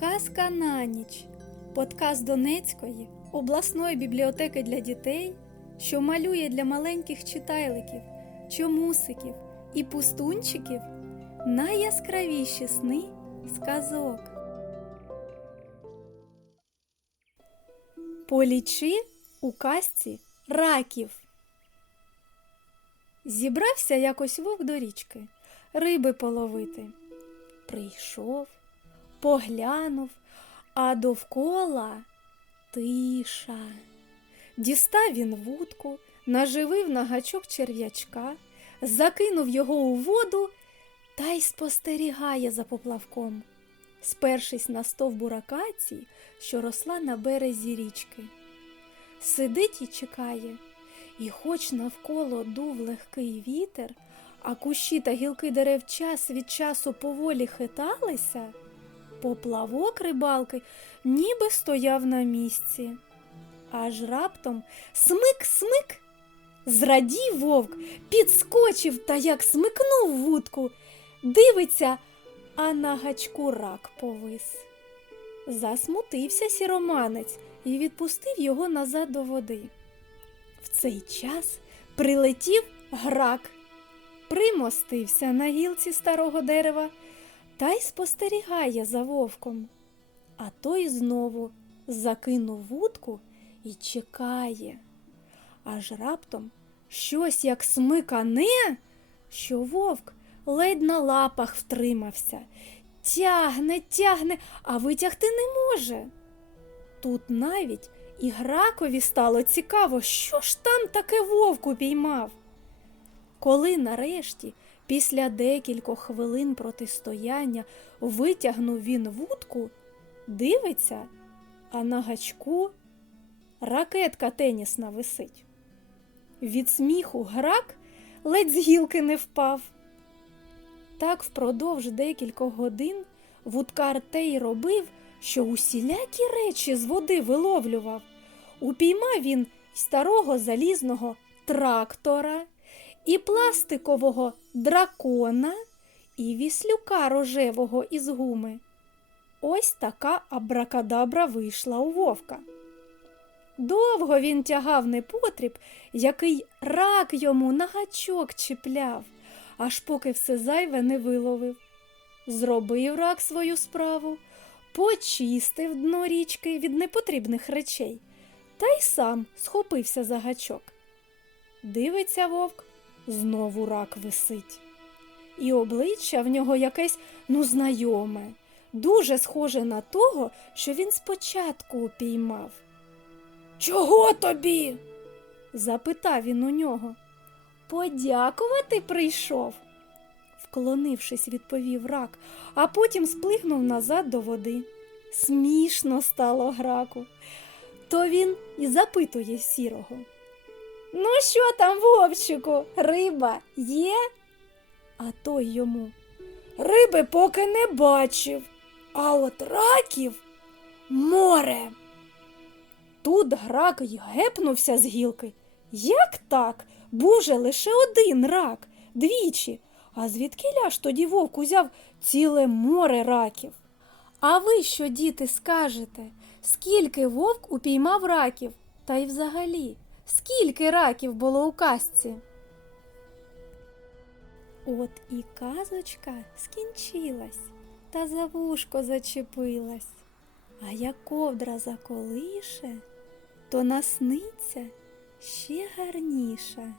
Казка на ніч. Подкаст Донецької обласної бібліотеки для дітей, що малює для маленьких читайликів, чомусиків і пустунчиків найяскравіші сни сказок. Полічи у казці раків. Зібрався якось вовк до річки, риби половити. Прийшов, поглянув, а довкола тиша. Дістав він вудку, наживив на гачок черв'ячка, закинув його у воду та й спостерігає за поплавком, спершись на стовбур акації, що росла на березі річки. Сидить і чекає, і хоч навколо дув легкий вітер, а кущі та гілки дерев час від часу поволі хиталися, поплавок рибалки ніби стояв на місці. Аж раптом смик-смик. Зрадів вовк, підскочив та як смикнув вудку, дивиться, а на гачку рак повис. Засмутився сіроманець і відпустив його назад до води. В цей час прилетів грак, примостився на гілці старого дерева та й спостерігає за вовком. А той знову закинув вудку і чекає. Аж раптом щось як смикане, що вовк ледь на лапах втримався. Тягне, тягне, а витягти не може. Тут навіть і гракові стало цікаво, що ж там таке вовк упіймав. Коли нарешті, після декількох хвилин протистояння, витягнув він вудку, дивиться, а на гачку ракетка тенісна висить. Від сміху грак ледь з гілки не впав. Так впродовж декількох годин вудкар те й робив, що усілякі речі з води виловлював. Упіймав він старого залізного трактора, і пластикового дракона, і віслюка рожевого із гуми. Ось така абракадабра вийшла у вовка. Довго він тягав непотріб, який рак йому на гачок чіпляв, аж поки все зайве не виловив. Зробив рак свою справу, почистив дно річки від непотрібних речей, та й сам схопився за гачок. Дивиться вовк, знову рак висить. І обличчя в нього якесь ну знайоме, дуже схоже на того, що він спочатку упіймав. Чого тобі? запитав він у нього. Подякувати прийшов, вклонившись, відповів рак, а потім сплигнув назад до води. Смішно стало граку. То він і запитує сірого. Ну, що там, вовчику, риба є? А той йому. Риби поки не бачив, а от раків море. Тут грак й гепнувся з гілки. Як так? Був же лише один рак, двічі. А звідкиля ж тоді вовк узяв ціле море раків? А ви що, діти, скажете? Скільки вовк упіймав раків? Та й взагалі, скільки раків було у казці? От і казочка скінчилась, та за вушко зачепилась. А як ковдра заколише, то насниться ще гарніше.